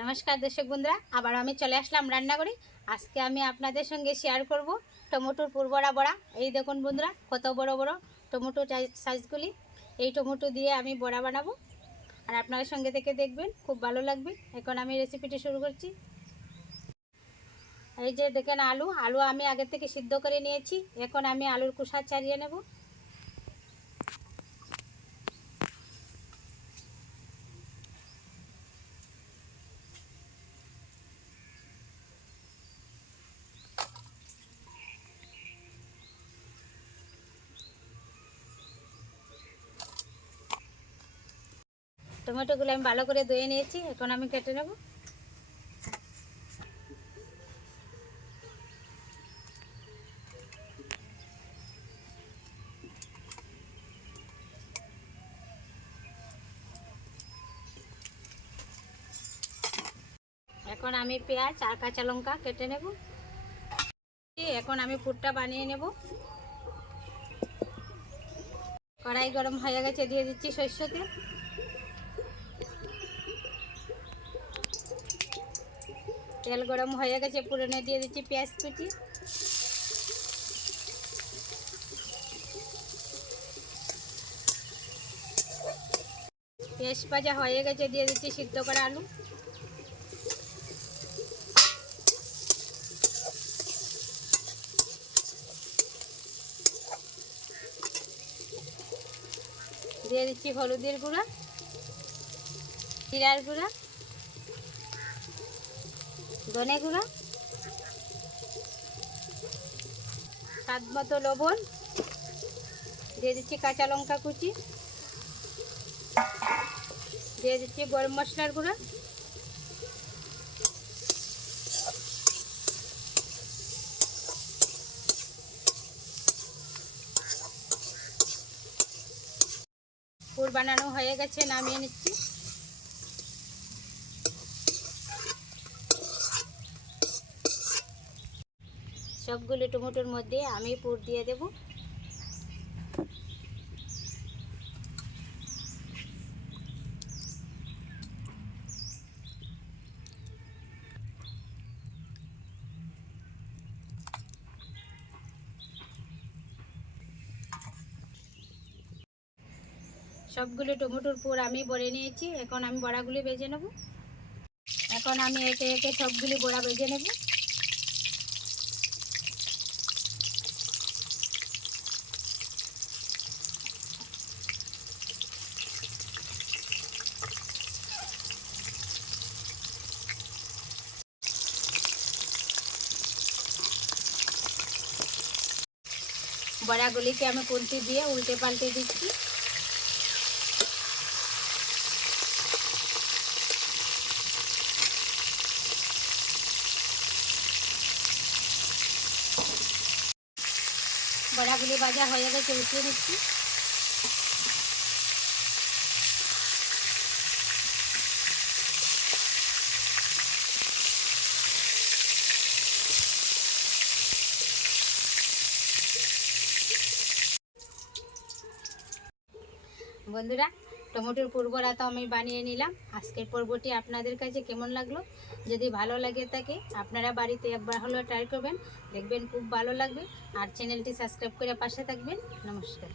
নমস্কার দর্শক বন্ধুরা আবার আমি চলে আসলাম রান্না রান্নাঘরে। আজকে আমি আপনাদের সঙ্গে শেয়ার করব টমেটোর পুরবড়া বড়া। এই দেখুন বন্ধুরা, কত বড় বড় টমেটো সাইজগুলি এই টমেটো দিয়ে আমি বড়া বানাবো। আর আপনাদের সঙ্গে থেকে দেখবেন, খুব ভালো লাগবে। এখন আমি রেসিপিটি শুরু করছি। এই যে দেখেন আলু। আলু আমি আগে থেকে সিদ্ধ করে নিয়েছি। এখন আমি আলুর কুসা ছাড়িয়ে নেব। টমেটোগুলো আমি ভালো করে ধুয়ে নিয়েছি, এখন আমি কেটে নেব। এখন আমি পেঁয়াজ আর কাঁচা লঙ্কা কেটে নেব। এখন আমি পুরটা বানিয়ে নেব। কড়াই গরম হয়ে গেছে, দিয়ে দিচ্ছি সরষে তেল। তেল গরম হয়ে গেছে, পুরনে দিয়ে দিচ্ছি পেঁয়াজ কুচি। পেঁয়াজ ভাজা হয়ে গেছে, দিয়ে দিচ্ছি সিদ্ধ করা আলু। দিয়ে দিচ্ছি হলুদের গুঁড়া, জিরার গুঁড়া। ধনে গুঁড়া, স্বাদ মতো লবণ, দিয়ে দিচ্ছি কাঁচা লঙ্কা কুচি, দিয়ে দিচ্ছি গরম মশলার গুঁড়া, পুর বানানো হয়ে গেছে, নামিয়ে নিচ্ছি। সবগুলো টমেটোর মধ্যে আমি পুর দিয়ে দেব। সবগুলো টমেটোর পুর আমি বড়ে নিয়েছি, এখন আমি বড়াগুলি বেজে নেব। এখন আমি একে একে সবগুলি বড়া বেজে নেব। বড়াগুলিকে আমি কুলতি দিয়ে উল্টে পাল্টে দিচ্ছি। বড়াগুলি ভাজা হয়ে গেছে উঠিয়ে নিচ্ছি। বন্ধুরা, টমেটোর পূর্বরা তো আমি বানিয়ে নিলাম। আজকের পর্বটি আপনাদের কাছে কেমন লাগল? যদি ভালো লাগে থাকে, আপনারা বাড়িতে একবার হলেও ট্রাই করবেন। দেখবেন খুব ভালো লাগবে। আর চ্যানেলটি সাবস্ক্রাইব করে পাশে থাকবেন। নমস্কার।